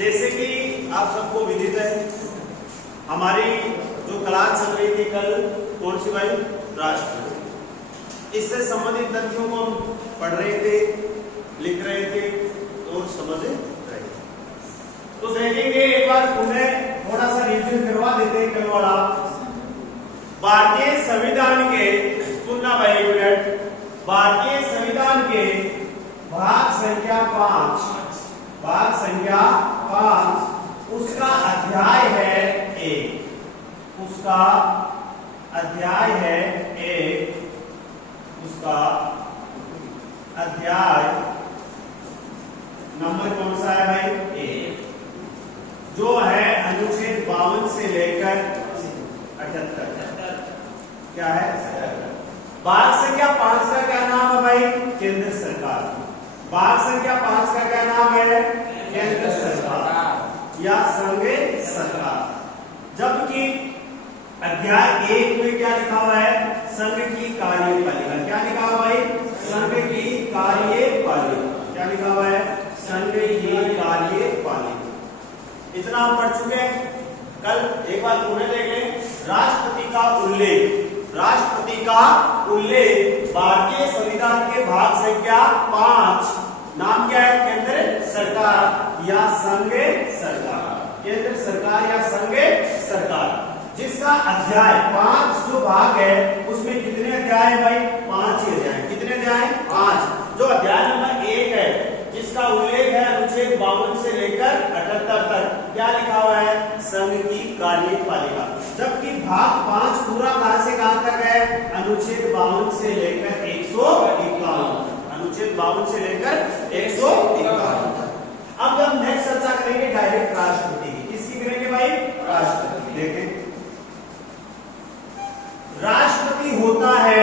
जैसे कि आप सबको विदित है, हमारी जो क्लास चल रही थी कल, कौन सी भाई? राष्ट्र। इससे संबंधित तथ्यों को हम पढ़ रहे थे, लिख रहे थे और समझ रहे थे। तो देखेंगे एक बार पुनः थोड़ा सा रिवीजन करवा देते हैं कल वाला। भारतीय संविधान के, सुनना भाई एक मिनट, भारतीय संविधान के भाग संख्या 5 उसका अध्याय है 1, उसका अध्याय है 1, उसका अध्याय नंबर कौन सा है भाई? 1, जो है अनुच्छेद 52 से लेकर 78। क्या है? भाग संख्या 5 का क्या नाम है भाई? केंद्र सरकार। भाग संख्या 5 का क्या नाम है? केंद्र सरकार या संघ सरकार। जबकि अध्याय 1 में क्या लिखा हुआ है? संघ की कार्यपालिका। क्या लिखा हुआ भाई? संघ की कार्यपालिका। क्या लिखा हुआ है? संघ की कार्यपालिका। इतना हम पढ़ चुके हैं। कल एक बार पुनः देख लें। राष्ट्रपति का उल्लेख, राष्ट्रपति का उल्लेख भारतीय संविधान के भाग संख्या 5, नाम क्या है? केंद्र सरकार या संघ सरकार। केंद्र सरकार या संघ सरकार, जिसका अध्याय 5 जो भाग है उसमें कितने अध्याय है भाई? 5 ही अध्याय। कितने अध्याय? 5। जो अध्याय नंबर 1 है, जिसका उल्लेख है अनुच्छेद 52 से लेकर 78 तक, क्या लिखा हुआ है? संघ की कार्यपालिका। जबकि भाग 5 पूरा कहां से कहां तक है? अनुच्छेद 52 से लेकर 151। अनुच्छेद 52 से लेकर 151। अब हम नेक्स्ट चर्चा करेंगे डायरेक्ट राष्ट्रपति की। किसकी करेंगे भाई? राष्ट्रपति। देखें, राष्ट्रपति होता है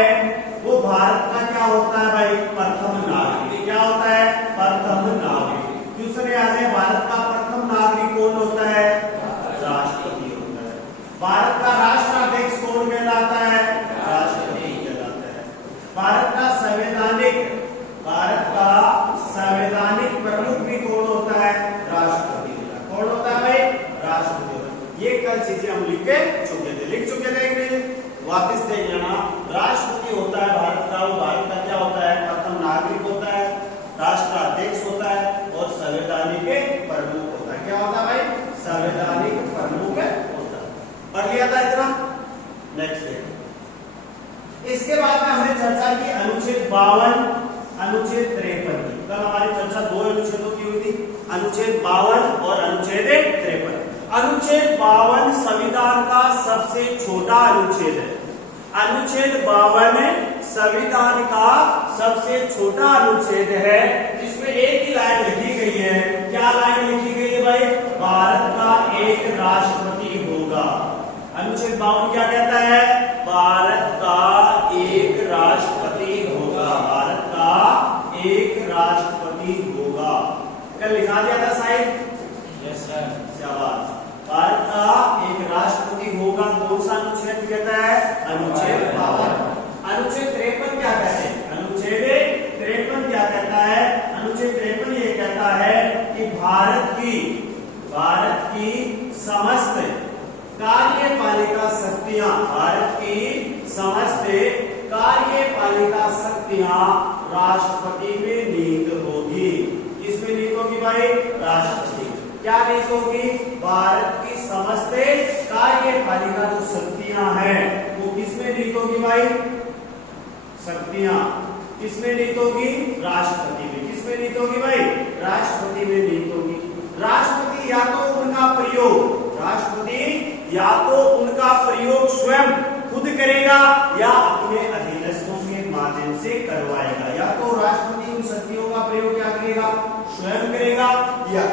वो भारत का क्या होता है भाई? प्रथम नागरिक। क्या होता है? प्रथम नागरिक। क्वेश्चन याद है, भारत का प्रथम नागरिक कौन होता है? राष्ट्रपति होता है। भारत का राष्ट्राध्यक्ष कौन कहलाता है? राष्ट्रपति कहलाता है। भारत का संवैधानिक प्रमुख भी कौन होता है? राष्ट्रपति होता है। कौन होता है भाई? राष्ट्रपति होता है। ये कल चीजें हम लिख चुके थे, वापस देख लेना। राष्ट्रपति होता है भारत का, वो भारत का क्या होता है? प्रथम नागरिक होता है, राष्ट्राध्यक्ष होता है और संवैधानिक प्रमुख होता है। क्या होता है भाई? संवैधानिक प्रमुख होता है। पढ़ लिया था इतना? नेक्स्ट देखो। इसके बाद में हमने चर्चा की अनुच्छेद 52, अनुच्छेद 53 की। कल हमारी चर्चा 2 अनुच्छेदों की हुई थी, अनुच्छेद 52 और अनुच्छेद 53। अनुच्छेद 52 संविधान का सबसे छोटा अनुच्छेद है। अनुच्छेद 52 संविधान का सबसे छोटा अनुच्छेद है, जिसमें एक ही लाइन लिखी गई है। क्या लाइन लिखी गई है भाई? भारत का एक राष्ट्रपति होगा। अनुच्छेद 52 क्या कहता है? भारत का एक राष्ट्रपति होगा। भारत का एक राष्ट्रपति होगा। कल लिखा दिया था साइड? Yes sir. शाबाश। भारत का एक राष्ट्रपति होगा। कौन सा अनुच्छेद कहता है? अनुच्छेद 52। अनुच्छेद 53 क्या कहते हैं? अनुच्छेद 53 क्या कहता है? अनुच्छेद 53 ये कहता है कि भारत की समस्त कार्यपालिका शक्तियां, भारत की समस्त कार्यपालिका शक्तियां राष्ट्रपति में निहित होगी। किसमें निहित होगी भाई? राष्ट्रपति। क्या निहित होगी? भारत की समस्त कार्यपालिका जो शक्तियां हैं वो किसमें निहित होगी भाई? शक्तियां किसमें निहित होगी? राष्ट्रपति में। किसमें निहित होगी भाई? राष्ट्रपति में निहित होगी। राष्ट्रपति या तो उनका प्रयोग स्वयं खुद करेगा या अपने अधीनस्थों के माध्यम से करवाएगा। या तो राष्ट्रपति उन शक्तियों का प्रयोग क्या करेगा? स्वयं करेगा या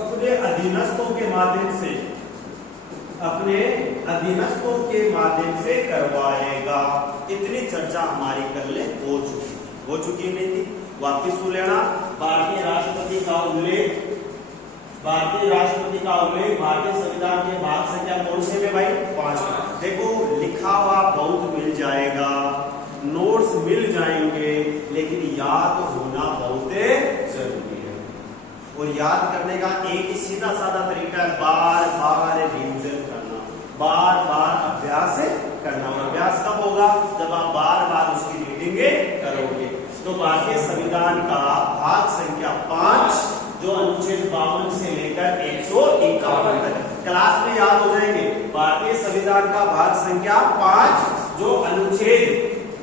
अपने अधीनस्थों के माध्यम से करवाएगा। इतनी चर्चा हमारी कल हो चुकी नहीं थी? वापिस सुन लेना। भारतीय राष्ट्रपति का उल्लेख भारतीय संविधान के भाग संख्या कौन से में भाई? 5। देखो लिखा हुआ बहुत मिल जाएगा, नोट्स मिल जाएंगे, लेकिन याद होना बहुत जरूरी है। और याद करने का एक ही सीधा साधा तरीका है, बार बार रिवीजन करना, बार बार अभ्यास करना। और अभ्यास कब होगा? जब आप बार बार उसकी रीडिंग करोगे। तो भारतीय संविधान का भाग संख्या 5 जो अनुच्छेद 52 से लेकर 151 तक क्लास में याद हो जाएंगे। भारतीय संविधान का भाग संख्या 5 जो अनुच्छेद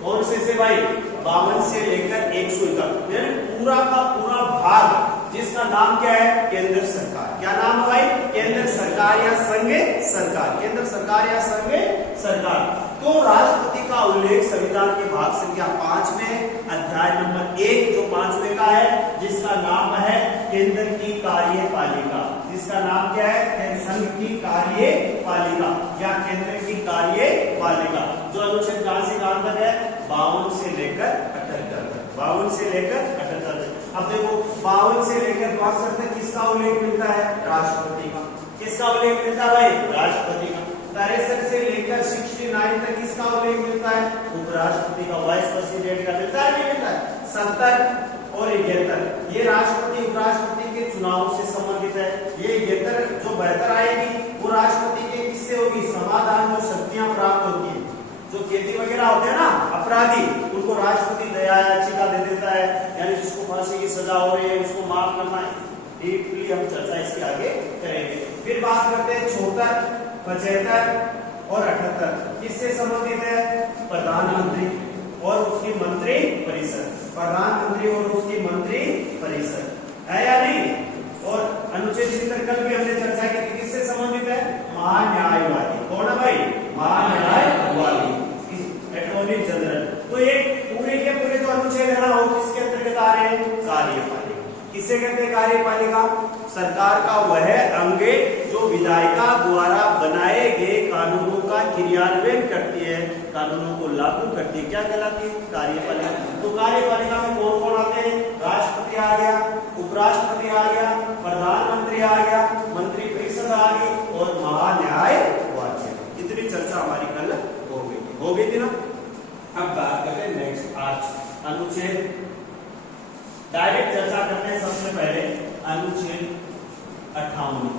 कौन से भाई 52 से लेकर 151 यानी पूरा का पूरा भाग जिसका नाम क्या है? केंद्र सरकार। क्या नाम है भाई? केंद्र सरकार या संघ सरकार, केंद्र सरकार या संघ सरकार। तो राष्ट्रपति का उल्लेख संविधान के भाग संख्या 5 में अध्याय नंबर 1 जो 5वें का है, जिसका नाम है केंद्र की कार्यपालिका। जिसका नाम क्या है? संघ की कार्यपालिका या केंद्र की कार्यपालिका। जो अनुच्छेद कहां से कहां तक है? 52 से लेकर 78 तक। 52 से लेकर 78 तक। अब देखो 52 से लेकर 62 तक किसका उल्लेख मिलता है? राष्ट्रपति का। किसका उल्लेख मिलता है भाई? राष्ट्रपति का। 63 से लेकर 69 तक किसका उल्लेख मिलता है? उपराष्ट्रपति का, वाइस प्रेसिडेंट का। मिलता है नहीं मिलता है? 70 और 71 ये राष्ट्रपति उपराष्ट्रपति के चुनाव से संबंधित है। ये 71 जो बेहतर आएगी वो राष्ट्रपति के किससे होगी? समाधान जो शक्तियां प्राप्त होती है, जो खेती वगैरह होते हैं ना अपराधी, उनको राष्ट्रपति दया याचिका दे देता है, यानी जिसको फांसी की सजा हो रही है उसको माफ करना है। डीपली हम चर्चा इसके आगे करेंगे। फिर बात करते हैं 74, 75 और 78 किससे संबंधित है? प्रधानमंत्री और उसकी मंत्री परिषद। प्रधानमंत्री और उसकी मंत्री परिषद है या नहीं? और अनुच्छेद 70 कल भी हमने चर्चा की थी, किससे संबंधित है? महान्यायवादी। कौन है भाई? महान्यायवादी, अटॉर्नी जनरल। तो ये पूरे के पूरे जो अनुच्छेद है ना वो किसके अंतर्गत आ रहे हैं? कार्यपालिका। किसे कहते हैं कार्यपालिका? सरकार का वह अंग जो विधायिका द्वारा बनाए गए कानूनों का क्रियान्वयन करती है, कानूनों को लागू करती है। क्या कहलाती है? कार्यपालिका। तो कार्यपालिका में कौन कौन आते हैं? राष्ट्रपति आ गया, उपराष्ट्रपति आ गया, प्रधानमंत्री आ गया, मंत्री परिषद आ गई और महान्यायवादी। इतनी चर्चा हमारी कल हो गई थी ना। अब बात करते हैं नेक्स्ट आज अनुच्छेद, डायरेक्ट चर्चा करते हैं। सबसे पहले अनुच्छेद 58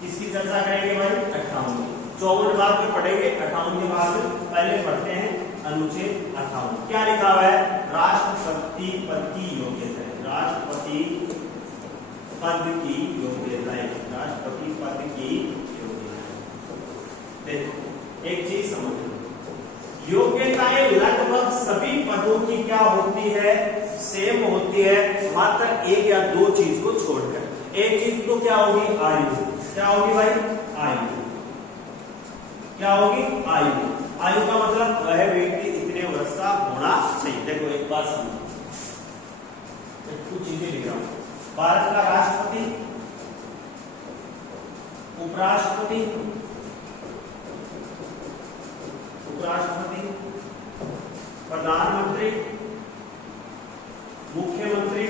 किसकी चर्चा करेंगे भाई? 58। 54 बाद में पढ़ेंगे, 58 के बाद पहले पढ़ते हैं अनुच्छेद 58। क्या लिखा हुआ है? राष्ट्रपति पद की योग्यता। राष्ट्रपति पद की योग्यताएं। राष्ट्रपति पद की योग्यताएं। देखो एक चीज समझो, योग्यताएं लगभग सभी पदों की क्या होती है? सेम होती है, मात्र एक या दो चीज को छोड़कर। एक चीज तो क्या होगी? आयु। क्या होगी भाई? आयु। क्या होगी? आयु। आयु का मतलब वह व्यक्ति इतने वर्ष का होना चाहिए। देखो एक बात समझो, कुछ चीजें लिख रहा हूं। भारत का राष्ट्रपति, उपराष्ट्रपति, प्रधानमंत्री, मुख्यमंत्री,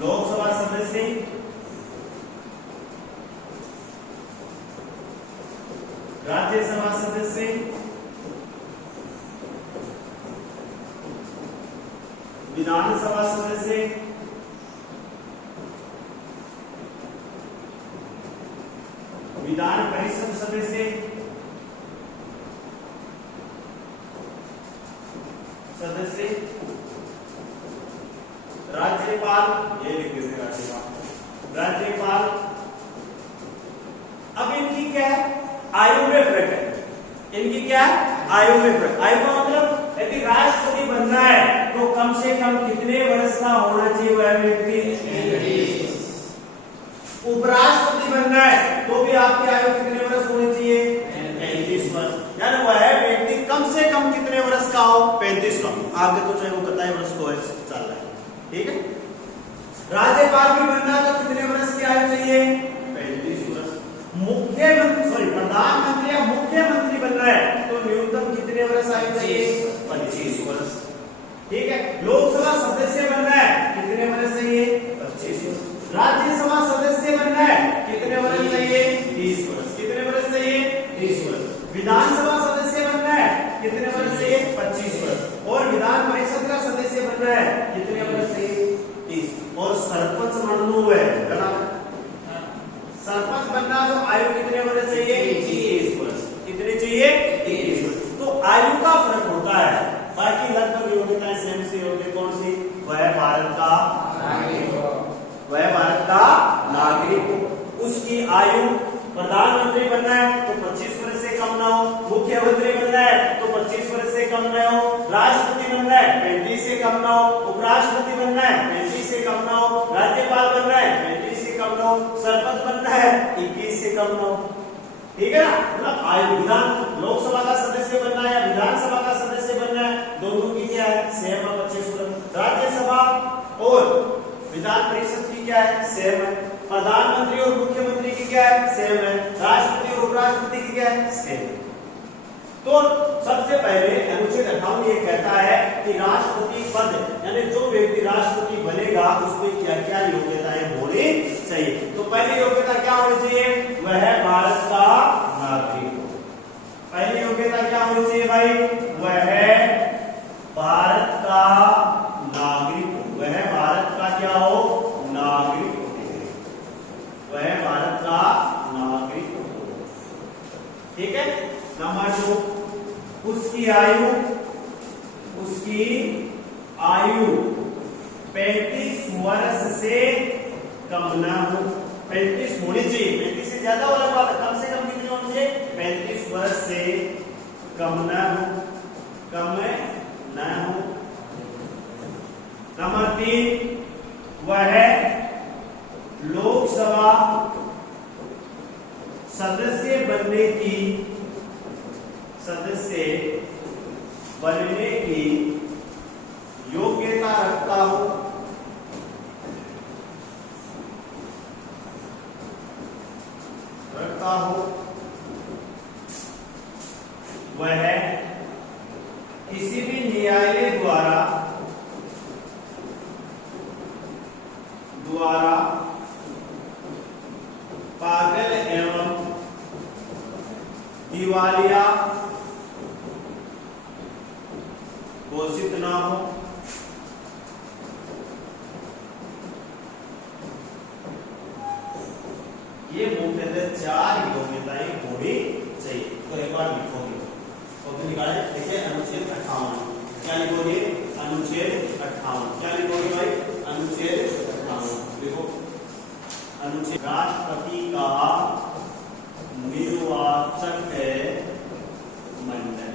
लोकसभा सदस्य, राज्यसभा सदस्य, विधानसभा सदस्य, विधान परिषद सदस्य, राज्यपाल, ये लिख देते राज्यपाल। अब इनकी क्या है? आयु में फर्क है। इनकी क्या है? आयु में फर्क। आयु का मतलब यदि राष्ट्रपति बनना है तो कम से कम कितने वर्ष का होना चाहिए वह व्यक्ति? 35। उपराष्ट्रपति बनना है तो भी आपकी आयु कितने वर्ष होनी चाहिए? 35 वर्ष। यानी वह व्यक्ति कम से कम कितने वर्ष का हो? 35 का। आगे तो चाहे वो 27 वर्ष को चल रहा है, ठीक है। राज्यपाल भी बनना है तो कितने वर्ष की आयु चाहिए? 35 वर्ष। प्रधानमंत्री या मुख्यमंत्री बनना है तो न्यूनतम कितने वर्ष आयु चाहिए? 25 वर्ष, ठीक है। लोकसभा सदस्य बनना है कितने वर्ष चाहिए? 25 वर्ष। राज्यसभा सदस्य बनना है कितने वर्ष चाहिए? 30 वर्ष। कितने वर्ष चाहिए? 30 वर्ष। विधानसभा सदस्य बनना है कितने वर्ष चाहिए? 25 वर्ष। और विधान परिषद का सदस्य बनना सरपंच बनना है सरपंच बनना तो आयु कितने वर्ष चाहिए 21 वर्ष कितने चाहिए 21 वर्ष तो आयु का फर्क होता है बाकी लगभग योग्यताएं सेम सी होगी कौन सी वह भारत का नागरिक हो उसकी आयु प्रधानमंत्री बनना है तो 25 वर्ष से कम ना हो मुख्यमंत्री बनना है तो 25 वर्ष से कम ना हो राष्ट्रपति बनना है 35 से कम ना हो उपराष्ट्रपति बनना है 35 से कम ना हो राज्यपाल बनना है 35 से कम ना हो सरपंच बनना है 21 से कम ना हो ठीक है ना मतलब आयु विधान लोकसभा का सदस्य बनना है या विधानसभा का सदस्य बनना है दोनों की क्या है सेम है 25 वर्ष राज्यसभा और विधान परिषद की क्या है सेम है प्रधानमंत्री और मुख्यमंत्री की क्या है सेम है राष्ट्रपति और उपराष्ट्रपति की क्या है सेम है तो सबसे पहले अनुच्छेद 58 ये कहता है कि राष्ट्रपति पद यानी जो व्यक्ति राष्ट्रपति बनेगा उसमें क्या क्या योग्यताएं होनी चाहिए तो पहली योग्यता क्या होनी चाहिए वह भारत का नागरिक हो पहली योग्यता क्या होनी चाहिए भाई वह भारत का नागरिक हो वह भारत का क्या हो नागरिक हो वह भारत का नागरिक हो ठीक है नंबर 2 उसकी आयु 35 वर्ष से कम ना हो 35 होनी चाहिए 35 से ज्यादा वाला बात कम से कम कितनी होनी चाहिए 35 वर्ष से कम ना हो नंबर 3 वह लोकसभा सदस्य बनने की योग्यता रखता हो वह किसी भी न्यायालय द्वारा पागल एवं दिवालिया घोषित ना हो ये मुख्यतः 4 योग्यताएं होनी चाहिए तो एक बार लिखोगे तो निकाले देखिए अनुच्छेद 58 क्या लिखोगे अनुच्छेद 58 क्या लिखोगे भाई अनुच्छेद 58 देखो अनुच्छेद राष्ट्रपति का निर्वाचक मंडल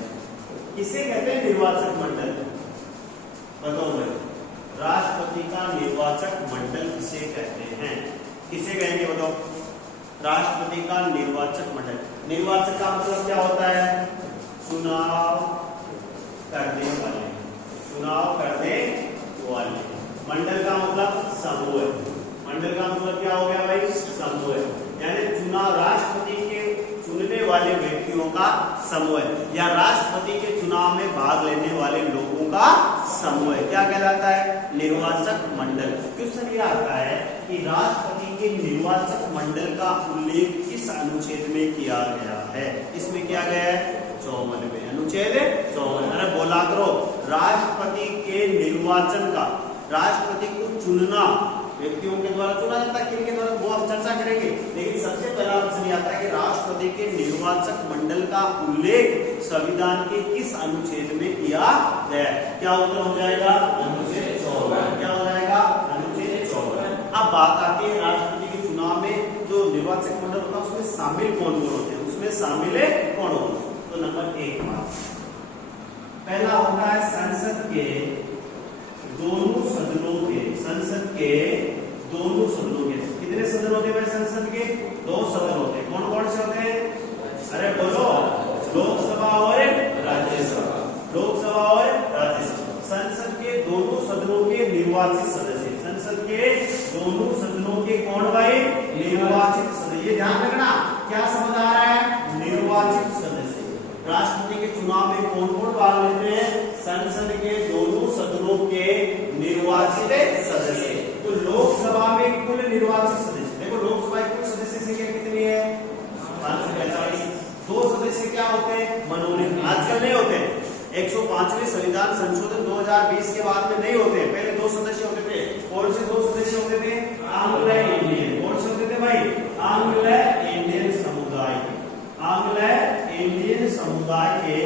किसे कहते हैं निर्वाचक मंडल बताओ भाई राष्ट्रपति का निर्वाचक मंडल किसे कहते हैं किसे कहेंगे बताओ राष्ट्रपति का निर्वाचक मंडल निर्वाचक का मतलब क्या होता है चुनाव करने वाले मंडल का मतलब समूह है मंडल का मतलब क्या हो गया भाई समूह है यानी चुनाव राष्ट्रपति के चुनने वाले व्यक्तियों का समूह है या राष्ट्रपति के चुनाव में भाग लेने वाले लोगों का समूह है क्या कहलाता है निर्वाचक मंडल क्वेश्चन ये आता है कि राष्ट्रपति के निर्वाचक मंडल का उल्लेख किस अनुच्छेद में किया गया है इसमें किया गया है 54 में अनुच्छेद 54 अरे बोला करो राष्ट्रपति के निर्वाचन का राष्ट्रपति को चुनना व्यक्तियों के द्वारा चुना जाता है किनके द्वारा वो हम चर्चा करेंगे लेकिन सबसे पहला ऑप्शन आता है कि राष्ट्रपति के निर्वाचक मंडल का उल्लेख संविधान के किस अनुच्छेद में किया गया क्या उत्तर हो जाएगा अनुच्छेद 54 क्या हो जाएगा अनुच्छेद 54 अब बात आती है राष्ट्रपति के चुनाव में जो निर्वाचक मंडल होता है उसमें शामिल कौन कौन होते हैं उसमें शामिल है कौन होते हैं तो नंबर 1 बात पहला होता है संसद के दोनों सदनों के कितने सदन होते हैं संसद के 2 सदन होते हैं कौन कौन से होते हैं अरे बोलो लोकसभा और राज्यसभा संसद के दोनों सदनों के निर्वाचित सदस्य संसद के दोनों सदनों के कौन भाई निर्वाचित सदस्य ये ध्यान रखना क्या समझ आ रहा है निर्वाचित सदस्य राष्ट्रपति के चुनाव में कौन कौन भाग लेते हैं संसद के दोनों सदनों के निर्वाचित सदस्य तो लोकसभा में कुल निर्वाचित सदस्य देखो लोकसभा की कुल सदस्य संख्या कितनी है 545 2 सदस्य क्या होते हैं मनोनीत आजकल नहीं होते 105वें संविधान संशोधन 2020 के बाद में नहीं होते, पहले 2 सदस्य होते थे। कौन से 2 सदस्य होते थे? आंग्ल इंडियन। कौन से होते थे भाई? आंग्ल इंडियन समुदाय के, आंग्ल इंडियन समुदाय के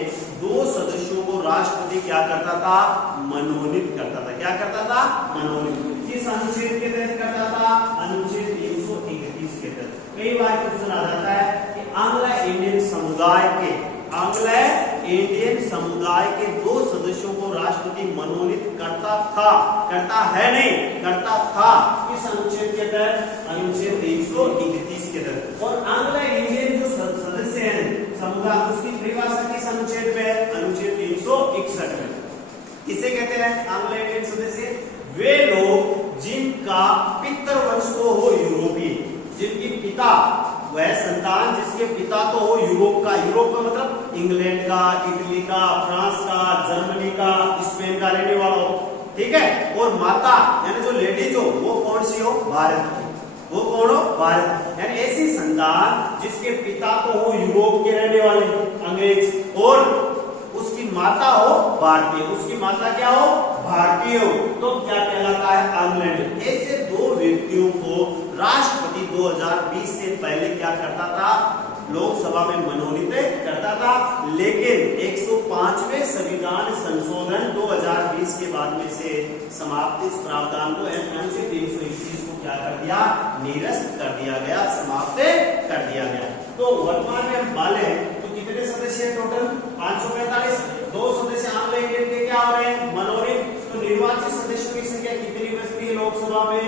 2 सदस्यों को राष्ट्रपति क्या करता था? मनोनीत करता था। क्या करता था? मनोनीत। किस अनुच्छेद के तहत करता था? अनुच्छेद 331 के तहत। कई बार क्वेश्चन आ जाता है कि आंग्ल इंडियन समुदाय के, आंग्ल इंडियन समुदाय के 2 सदस्यों को राष्ट्रपति मनोनीत करता था, करता है नहीं, करता था। किस अनुच्छेद के तहत? अनुच्छेद 331 के तहत। और आंग्ल इंडियन जो सदस्य हैं समुदाय, उसकी परिभाषा किस अनुच्छेद में? अनुच्छेद 361 में। किसे कहते हैं आंग्ल इंडियन सदस्य? वे लोग जिनका पितृवंश तो हो यूरोपीय, जिनकी पिता वह संतान जिसके पिता तो हो यूरोप का, यूरोप का मतलब इंग्लैंड का, इटली का, फ्रांस का, जर्मनी का, स्पेन का रहने वाला हो, ठीक है। और माता यानी जो लेडीज हो वो कौन सी हो? भारत की। वो कौन हो? भारत। यानी ऐसी संतान जिसके पिता तो हो यूरोप के रहने वाले अंग्रेज और उसकी माता हो भारतीय, उसकी माता क्या हो? भारतीय हो, तो क्या कहलाता है? आंग्लैंड। ऐसे 2 व्यक्तियों को राष्ट्रपति 2020 से पहले क्या करता था? लोकसभा में मनोनीत करता था। लेकिन 105वें संविधान संशोधन 2020 के बाद में से समाप्त इस प्रावधान को अनुच्छेद 331 को क्या कर दिया? निरस्त कर दिया गया, समाप्त कर दिया गया। तो वर्तमान में हम बाले तो कितने सदस्य हैं टोटल? 545। 2 सदस्य आंग्ल इंडियन के क्या हो रहे हैं? मनोनीत। तो निर्वाचित सदस्यों की संख्या कितनी बचती है लोकसभा में?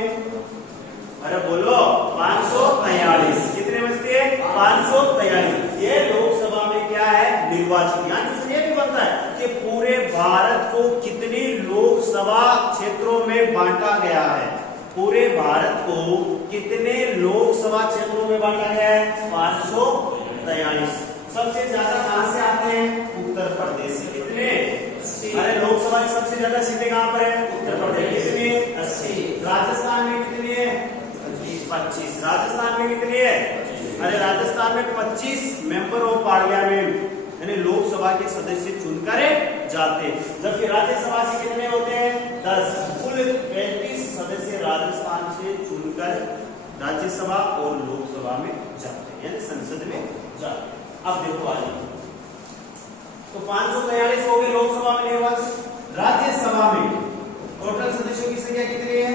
अरे बोलो 543। कितने बचते हैं? 543। ये लोकसभा में क्या है? निर्वाचित। यानी इससे ये भी बनता है कि पूरे भारत को कितनी लोकसभा क्षेत्रों में बांटा गया है? पूरे भारत को कितने लोकसभा क्षेत्रों में बांटा गया है? 543। सबसे ज्यादा कहां से आते हैं? उत्तर प्रदेश से। कितने? 80। अरे लोकसभा की सबसे ज्यादा सीटें कहां पर है? उत्तर प्रदेश। कितनी? 80। राजस्थान में कितनी है? 25। राजस्थान में कितनी है? अरे राजस्थान में 25 मेंबर ऑफ पार्लियामेंट यानी लोकसभा के सदस्य चुनकर जाते हैं, जबकि राज्यसभा से कितने होते हैं? 10। कुल 35 सदस्य राजस्थान से चुनकर राज्यसभा और लोकसभा में जाते हैं, यानी संसद में जाते हैं। अब देखो आगे, तो 543 हो गए लोकसभा में निर्वाचित। राज्यसभा में टोटल सदस्यों की संख्या कितनी है?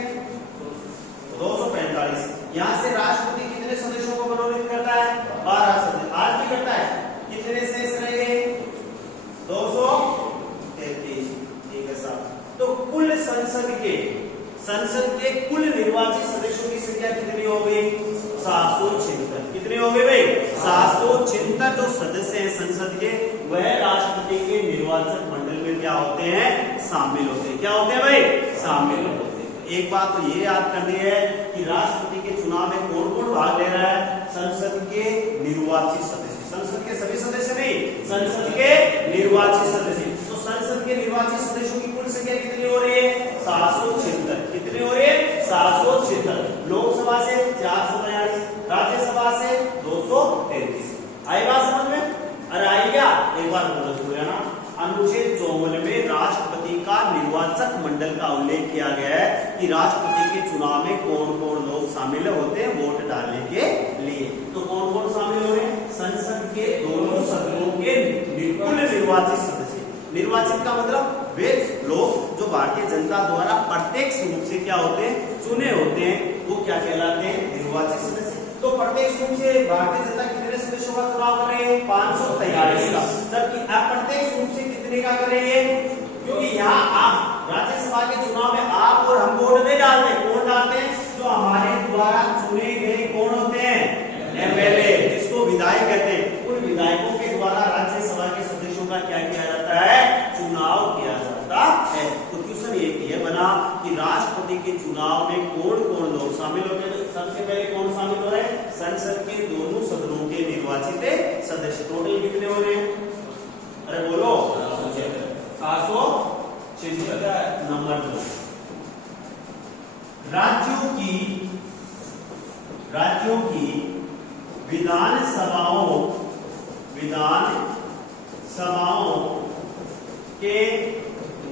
245। यहां से राष्ट्रपति कितने सदस्यों को मनोनीत करता है? 12 सदस्य। आज भी करता है। कितने शेष रह गए? 233। ठीक है साहब। तो कुल संसद के कुल निर्वाचित सदस्यों की संख्या कितनी हो गई? 776। कितने हो गए भाई? 776 जो सदस्य हैं संसद के, वह राष्ट्रपति के निर्वाचक मंडल में क्या होते हैं? शामिल होते हैं। क्या होते हैं भाई? शामिल होते हैं। एक बात तो ये याद करनी है कि राष्ट्रपति के चुनाव में कौन कौन भाग ले रहा है? संसद के निर्वाचित सदस्य, संसद के सभी सदस्य नहीं, संसद के निर्वाचित सदस्य। तो संसद के निर्वाचित सदस्यों की कुल संख्या कितनी हो रही है? 776। कितनी हो रही है? 776। लोकसभा से 442, राज्यसभा से 233। आई बात समझ में? अरे आई क्या? एक बार बोलो सुन लेना। अनुच्छेद 54 में राष्ट्रपति का निर्वाचक मंडल का उल्लेख किया गया है कि राष्ट्रपति के चुनाव में कौन कौन लोग शामिल होते हैं वोट डालने के लिए। तो कौन कौन शामिल हो रहे हैं? संसद के दोनों सदनों के कुल निर्वाचित सदस्य। निर्वाचित का मतलब वे लोग जो भारतीय जनता द्वारा प्रत्यक्ष रूप से क्या होते हैं? चुने होते हैं, वो क्या कहलाते हैं? निर्वाचित सदस्य। तो प्रत्यक्ष रूप से भारतीय जनता कितने सदस्यों का चुनाव कर रही है? 543 का। जबकि अप्रत्यक्ष रूप से कितने का कर रही है? क्योंकि यहाँ आप राज्यसभा के चुनाव में आप और हम वोट नहीं डालते। कौन डालते हैं? जो हमारे द्वारा चुने गए कौन होते हैं? एमएलए, जिसको विधायक कहते हैं। उन विधायकों के द्वारा राज्यसभा के सदस्यों का क्या किया जाता है? चुनाव किया जाता है। तो क्वेश्चन ये बना कि राष्ट्रपति के चुनाव में कौन कौन लोग शामिल होते हैं? सबसे पहले कौन शामिल हो रहे हैं? संसद के दोनों सदनों के निर्वाचित सदस्य। टोटल कितने हो रहे हैं? अरे बोलो 776। नंबर 2, राज्यों की विधानसभाओं के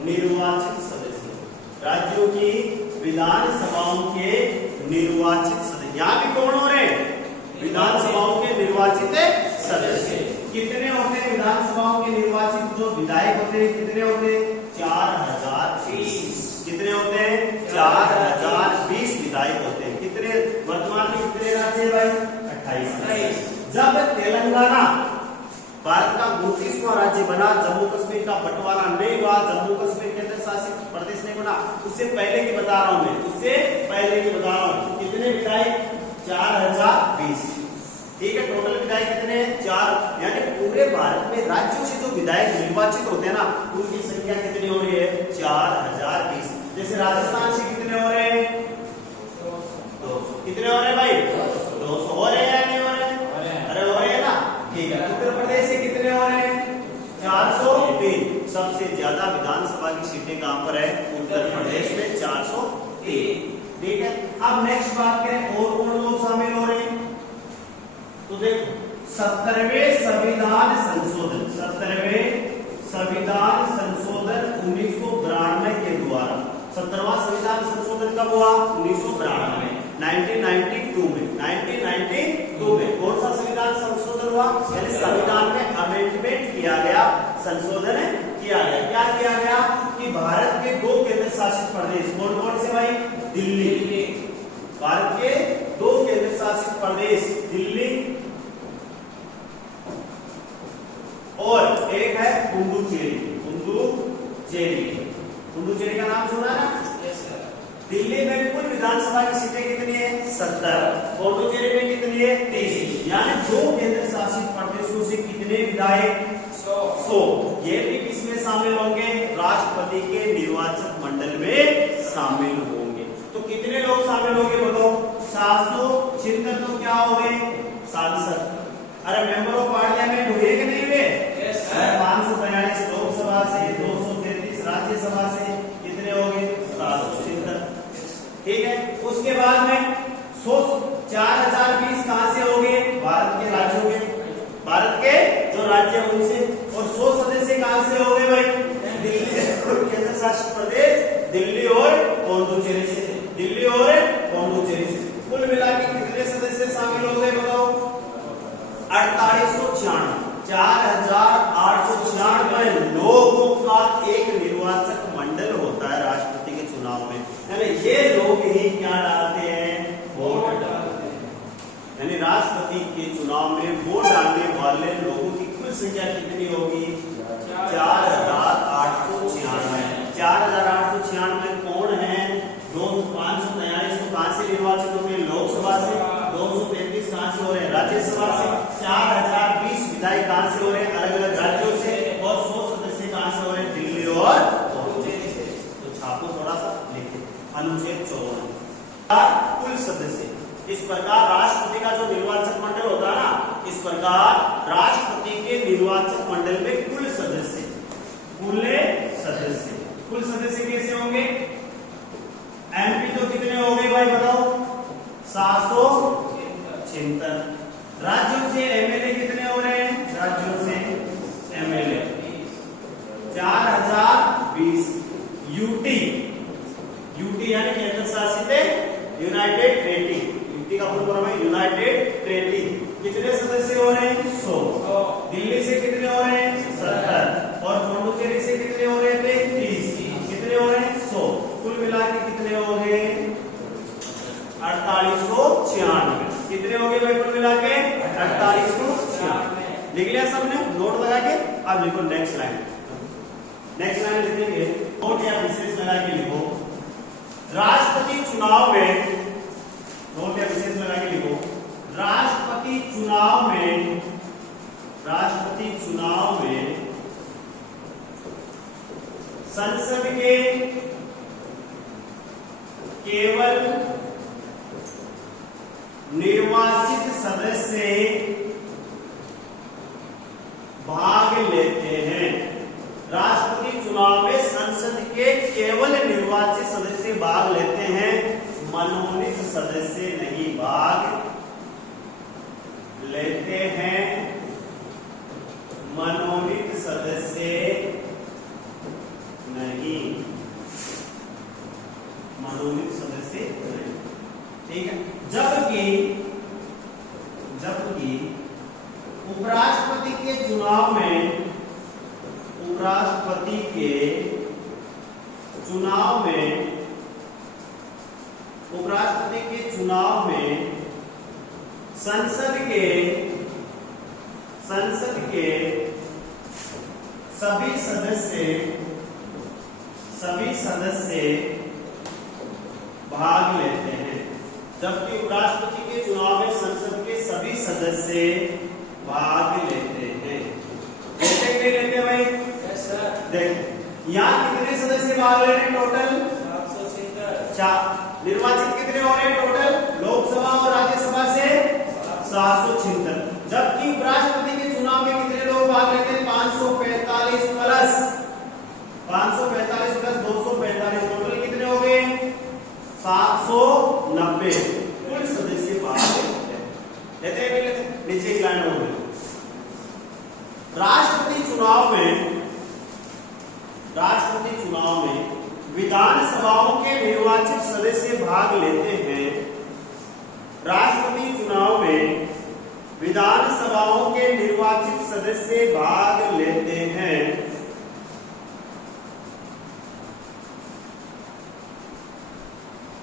निर्वाचित सदस्य, राज्यों की विधानसभाओं के निर्वाचित सदस्य। यहाँ भी कौन हो रहे हैं? विधानसभाओं के निर्वाचित सदस्य। कितने होते हैं विधानसभाओं के निर्वाचित जो विधायक होते हैं? कितने होते हैं? 4020। कितने होते हैं? 4020 विधायक होते हैं। कितने वर्तमान में कितने राज्य भाई? 28। जब तेलंगाना भारत का 29वां राज्य बना, जम्मू कश्मीर का बंटवारा नहीं हुआ, जम्मू कश्मीर केंद्र शासित प्रदेश नहीं बना, उससे पहले की बता रहा हूं मैं, उससे पहले की बता रहा हूं। कितने विधायक? 4020। ठीक है, टोटल विधायक कितने हैं? 4। यानी पूरे भारत में राज्यों से जो विधायक निर्वाचित होते हैं ना, उनकी संख्या कितनी हो रही है? 4020। जैसे राजस्थान से कितने हो रहे हैं? 200। कितने हो रहे हैं भाई? 200 हो रहे हैं या नहीं हो रहे हैं? अरे हो रहे हैं ना। ठीक है, उत्तर प्रदेश से कितने हो रहे हैं? 403। सबसे ज्यादा विधानसभा की सीटें कहां पर है? उत्तर प्रदेश में 403। ठीक है, अब नेक्स्ट बात करें और कौन लोग शामिल हो रहे हैं? तो देखो 17वें संविधान संशोधन, 17वें संविधान संशोधन 1992 के द्वारा। 17वां संविधान संशोधन कब हुआ? 1992 में, 1992 में, 1992 में। कौन सा संविधान संशोधन हुआ? यानी संविधान में अमेंडमेंट किया गया, संशोधन किया गया। क्या किया गया? कि भारत के 2 केंद्र शासित प्रदेश, कौन कौन से भाई? दिल्ली। भारत के 2 केंद्र शासित प्रदेश, दिल्ली और एक है पुडुचेरी। पुडुचेरी का नाम सुना ना? दिल्ली में कुल विधानसभा की सीटें कितनी है? 70। पुडुचेरी में कितनी है? 30। यानी 2 केंद्र शासित प्रदेशों से कितने विधायक? 100। ये भी किसमें शामिल होंगे? राष्ट्रपति के निर्वाचक मंडल में शामिल होंगे। तो कितने लोग शामिल होंगे बताओ? 776। तो क्या हो गए? सांसद। अरे मेंबर ऑफ पार्लियामेंट हुए कि नहीं हुए? 542 लोकसभा से, 233 राज्यसभा से, कितने हो गए? 776। ठीक है, उसके बाद में 4020 कहां से हो गए? भारत के राज्यों के, भारत के जो राज्य हैं उनसे। और 100 सदस्य कहां से हो गए भाई? दिल्ली केंद्र शासित प्रदेश, दिल्ली और पुडुचेरी से, दिल्ली और पुडुचेरी से। कुल मिला के कितने सदस्य शामिल हो गए बताओ? 4896। 4896 लोगों का एक निर्वाचक मंडल होता है राष्ट्रपति के चुनाव में। यानी ये लोग ही क्या डालते हैं? वोट डालते हैं। यानी राष्ट्रपति के चुनाव में वोट डालने वाले लोगों की कुल संख्या कितनी होगी? 4896। 4896 कौन है? 543 तो कहां से निर्वाचित होंगे? लोकसभा से। 233 कहां से हो रहे हैं? राज्यसभा से। 4020 विधायक कहां से हो रहे हैं? अलग अलग राज्यों से। और 100 सदस्य कहां से हो रहे हैं? दिल्ली और पुडुचेरी से। तो छापो थोड़ा सा लिखे। अनुच्छेद 54 कुल सदस्य। इस प्रकार राष्ट्रपति का जो निर्वाचक मंडल होता है ना, इस प्रकार राष्ट्रपति के निर्वाचक मंडल में कुल सदस्य, कुल सदस्य कैसे होंगे? एमपी तो कितने हो गए भाई बताओ? 776। राज्यों से एमएलए कितने हो रहे हैं? राज्यों से एमएलए 4020। यूटी यानी केंद्र शासित यूनाइटेड टेरिटरी। यूटी का पूर्ण नाम है यूनाइटेड टेरिटरी। कितने सदस्य हो रहे हैं? 100। दिल्ली से कितने हो रहे हैं? 70। और पुडुचेरी से कितने हो रहे थे? 30। कितने हो रहे हैं? 100। कुल मिला के कितने हो गए? 4896। कितने हो गए भाई कुल मिला के? 4896। लिख लिया सबने? नोट लगा के अब लिखो नेक्स्ट लाइन। नेक्स्ट लाइन लिखेंगे, नोट या विशेष लगा के लिखो। राष्ट्रपति चुनाव में, नोट या विशेष लगा के लिखो, राष्ट्रपति चुनाव में संसद के केवल निर्वाचित सदस्य भाग लेते हैं। राष्ट्रपति चुनाव में संसद के केवल निर्वाचित सदस्य भाग लेते हैं, मनोनीत सदस्य नहीं भाग लेते हैं। मनोनीत सदस्य उपराष्ट्रपति के चुनाव में संसद के सभी सदस्य भाग लेते हैं। जबकि उपराष्ट्रपति के चुनाव में संसद के सभी सदस्य भाग लेते हैं। लेते नहीं लेते भाई? Yes sir. देख यहाँ कितने सदस्य भाग ले रहे हैं टोटल? 776। निर्वाचित कितने हो रहे हैं टोटल लोकसभा और राज्यसभा से? 776। जबकि उपराष्ट्रपति के चुनाव में कितने लोग भाग लेते हैं? 545 प्लस 245 टोटल कितने हो गए? 790 कुल सदस्य भाग लेते हैं। लेते हैं नीचे की लाइन हो गई। राष्ट्रपति चुनाव में विधानसभाओं के निर्वाचित सदस्य भाग लेते हैं। राष्ट्रपति चुनाव में विधानसभाओं के निर्वाचित सदस्य भाग लेते हैं।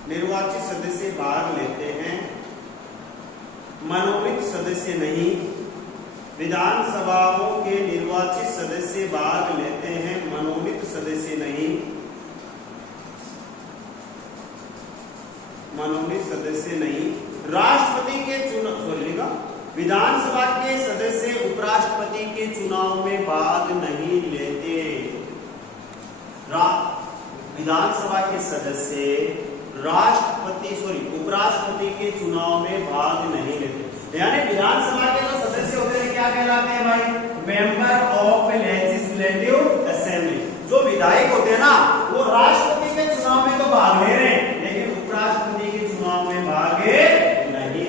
निर्वाचित सदस्य भाग लेते हैं, मनोनीत सदस्य नहीं। विधानसभाओं के निर्वाचित सदस्य भाग लेते हैं, मनोनीत सदस्य नहीं। मनोनीत सदस्य नहीं। राष्ट्रपति के चुनाव बोलिएगा, विधानसभा के सदस्य उपराष्ट्रपति के चुनाव में भाग नहीं लेते। विधानसभा के सदस्य उपराष्ट्रपति के चुनाव में भाग नहीं लेते। यानी विधानसभा के जो सदस्य होते हैं क्या कहलाते हैं भाई? Member of legislative assembly. जो विधायक होते हैं ना, वो राष्ट्रपति के चुनाव में तो भाग ले रहे हैं, लेकिन उपराष्ट्रपति के चुनाव में भाग नहीं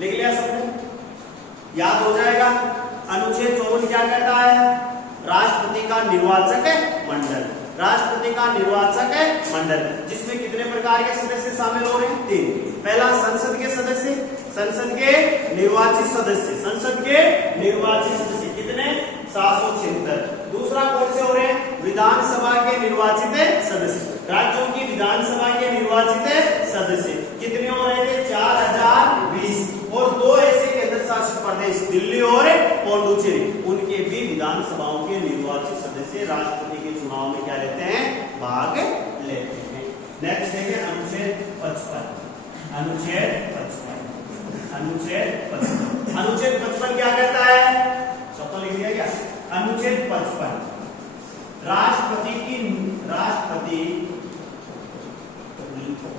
लिख लिया सबने? याद हो जाएगा। अनुच्छेद 54 क्या कहता है? राष्ट्रपति का निर्वाचक मंडल। राष्ट्रपति का निर्वाचक मंडल जिसमें कितने प्रकार के सदस्य शामिल हो रहे हैं? 3। पहला संसद के सदस्य, संसद के निर्वाचित सदस्य कितने? 776। दूसरा कौन से हो रहे हैं? विधानसभा के निर्वाचित सदस्य। राज्यों की विधानसभा के निर्वाचित सदस्य कितने हो रहे थे? 4020। और 2 ऐसे केंद्र शासित प्रदेश दिल्ली और पौंडुचेरी, उनके भी विधानसभाओं के निर्वाचित सदस्य राष्ट्रपति के चुनाव में क्या लेते हैं? भाग लेते हैं। नेक्स्ट है अनुच्छेद 55। अनुच्छेद 55 क्या कहता है? सबको लिख दिया क्या? अनुच्छेद 55 राष्ट्रपति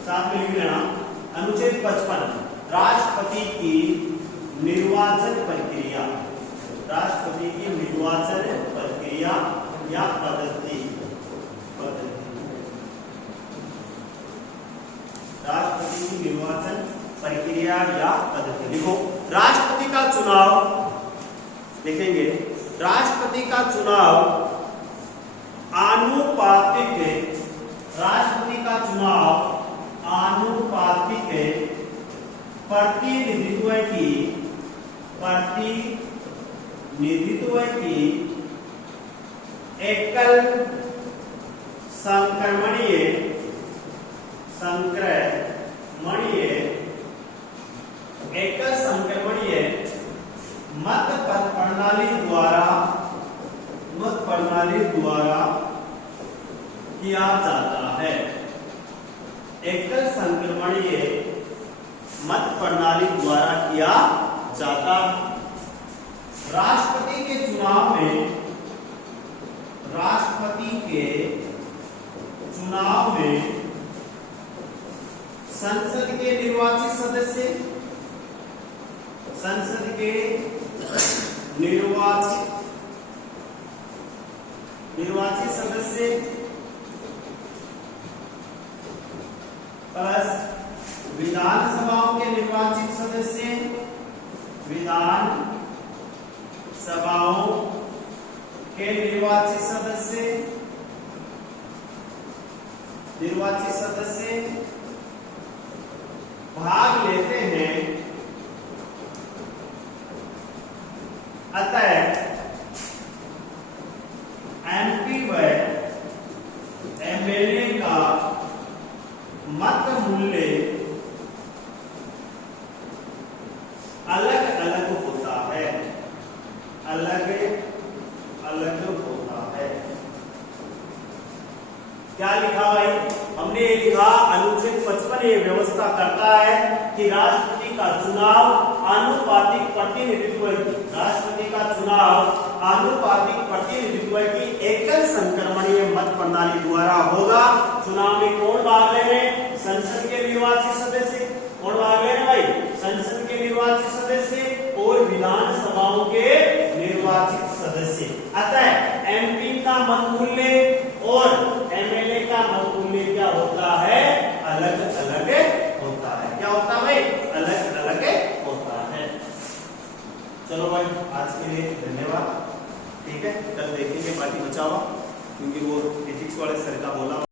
साथ में लिख लेना। अनुच्छेद 55 राष्ट्रपति की निर्वाचन प्रक्रिया या पद्धति। राष्ट्रपति की निर्वाचन प्रक्रिया या पद्धति लिखो। राष्ट्रपति का चुनाव लिखेंगे। राष्ट्रपति का चुनाव आनुपातिक। राष्ट्रपति का चुनाव आनुपातिक प्रतिनिधित्व की एकल संक्रमणीय मत प्रणाली द्वारा किया जाता है। एकल संक्रमणीय मत प्रणाली द्वारा किया जाता। राष्ट्रपति के चुनाव में संसद के निर्वाचित सदस्य प्लस विधानसभाओं के निर्वाचित सदस्य भाग लेते हैं। अतः एमपी व एमएलए का मत मूल्य अलग अलग होता है, अलग अलग होता है। क्या लिखा भाई? हमने ये लिखा अनुच्छेद 55 ये व्यवस्था करता है कि राष्ट्रपति का चुनाव आनुपातिक प्रतिनिधित्व राष्ट्रपति का चुनाव आनुपातिक प्रतिनिधित्व की एकल संक्रमणीय मत प्रणाली द्वारा होगा। चुनाव में कौन भाग ले रहे हैं? संसद के निर्वाचित सदस्य। कौन भाग ले रहे हैं भाई? संसद के निर्वाचित सदस्य और विधानसभाओं के निर्वाचित सदस्य। अतः एमपी का मत मूल्य और एमएलए का मत मूल्य क्या होता है? अलग अलग होता है। क्या होता है भाई? अलग अलग होता है। चलो भाई आज के लिए धन्यवाद। ठीक है, कल देखेंगे बाकी बचा हुआ, क्योंकि वो फिजिक्स वाले सर का बोला